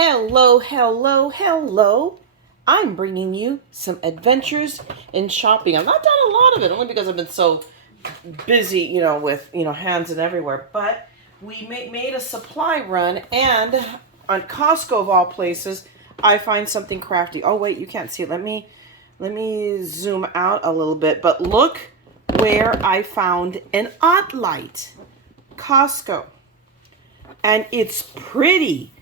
Hello, hello, hello. I'm bringing you some adventures in shopping. I've not done a lot of it only because I've been so busy, with, hands and everywhere. But we made a supply run, and on Costco of all places, I find something crafty. Oh wait, you can't see it. Let me zoom out a little bit. But look where I found an Ottlite. Costco. And it's pretty.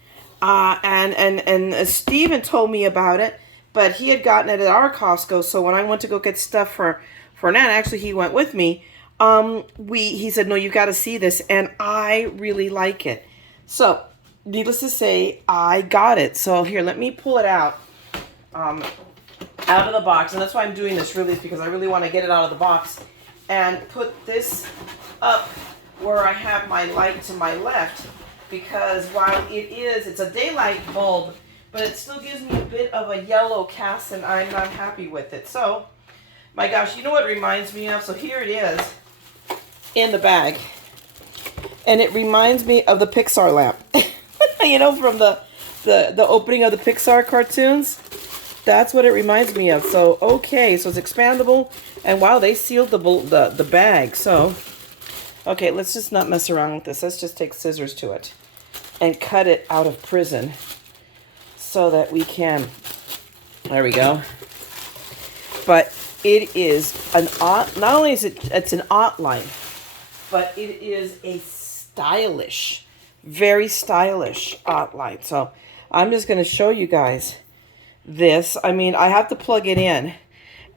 And Steven told me about it, but he had gotten it at our Costco. So when I went to go get stuff for Nan, actually he went with me. He said, no, you got to see this, and I really like it. So needless to say, I got it. So here, let me pull it out of the box, and that's why I'm doing this really, is because I really want to get it out of the box and put this up where I have my light to my left. Because while it's a daylight bulb, but it still gives me a bit of a yellow cast, and I'm not happy with it. So, my gosh, you know what it reminds me of? So here it is in the bag. And it reminds me of the Pixar lamp. From the opening of the Pixar cartoons. That's what it reminds me of. So, okay, so it's expandable. And wow, they sealed the bag. So, okay, let's just not mess around with this. Let's just take scissors to it and cut it out of prison so that we can, there we go. But it is not only is it's an Ottlite, but it is a stylish, very stylish Ottlite. So I'm just going to show you guys this. I mean, I have to plug it in.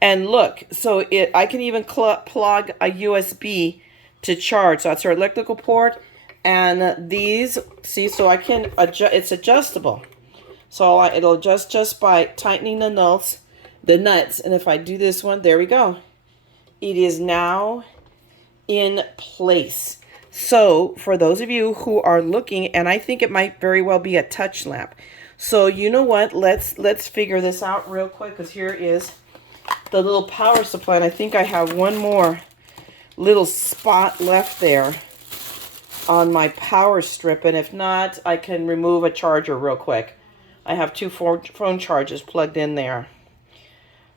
And look, so I can even plug a USB to charge. So that's our electrical port, and these, see, so I can adjust. It's adjustable, so it'll adjust just by tightening the nuts. And if I do this one, there we go. It is now in place. So for those of you who are looking, and I think it might very well be a touch lamp. So you know what? Let's figure this out real quick, because here is the little power supply, and I think I have one more little spot left there on my power strip, and if not, I can remove a charger real quick. I have two phone chargers plugged in there.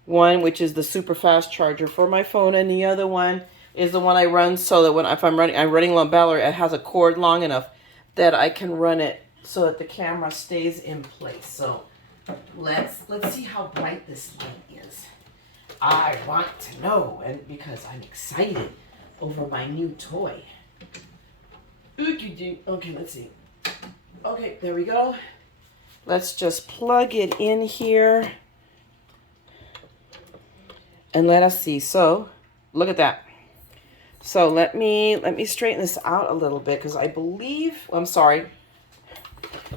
One which is the super fast charger for my phone, and the other one is the one I run so that if I'm running low battery, it has a cord long enough that I can run it so that the camera stays in place. So let's see how bright this light is. I want to know, and because I'm excited over my new toy. Okay, let's see. Okay, there we go. Let's just plug it in here. And let us see. So, look at that. So let me straighten this out a little bit, because I believe, I'm sorry.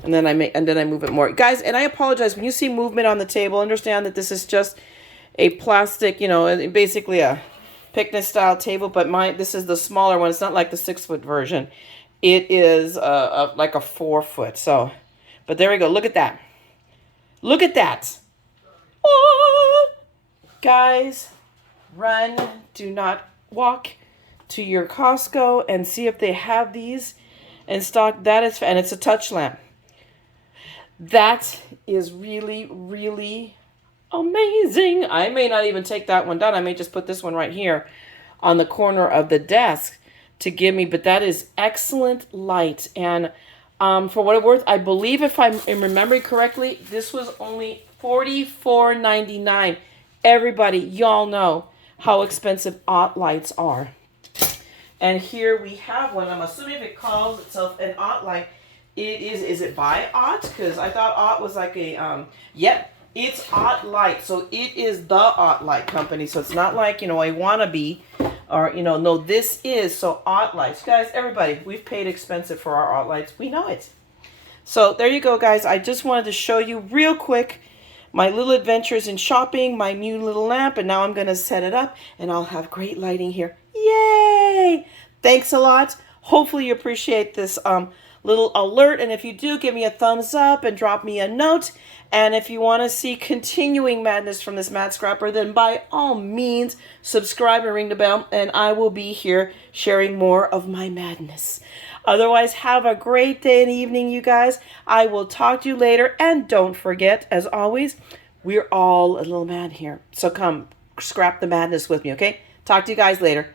And then I move it more. Guys, and I apologize, when you see movement on the table, understand that this is just a plastic, basically a picnic style table, but this is the smaller one. It's not like the 6-foot version. It is like a 4-foot. So, but there we go. Look at that. Look at that. Oh! Guys, run. Do not walk to your Costco and see if they have these in stock. And it's a touch lamp. That is really, really amazing. I may not even take that one down. I may just put this one right here on the corner of the desk to give me, but that is excellent light. And for what it's worth, I believe, if I'm remembering correctly, this was only $44.99. Everybody, y'all know how expensive Ottlites are. And here we have one. I'm assuming if it calls itself an Ottlite, is it by Ott? Because I thought Ott was like a, yep. It's Ottlite, so it is the Ottlite company. So it's not like, a wannabe, or, no, this is, so Ottlites. Guys, everybody, we've paid expensive for our Ottlites. We know it. So there you go, guys. I just wanted to show you real quick my little adventures in shopping, my new little lamp, and now I'm going to set it up, and I'll have great lighting here. Yay! Thanks a lot. Hopefully you appreciate this little alert. And if you do, give me a thumbs up and drop me a note. And if you want to see continuing madness from this Mad Scrapper, then by all means, subscribe and ring the bell, and I will be here sharing more of my madness. Otherwise, have a great day and evening, you guys. I will talk to you later. And don't forget, as always, we're all a little mad here. So come scrap the madness with me, okay? Talk to you guys later.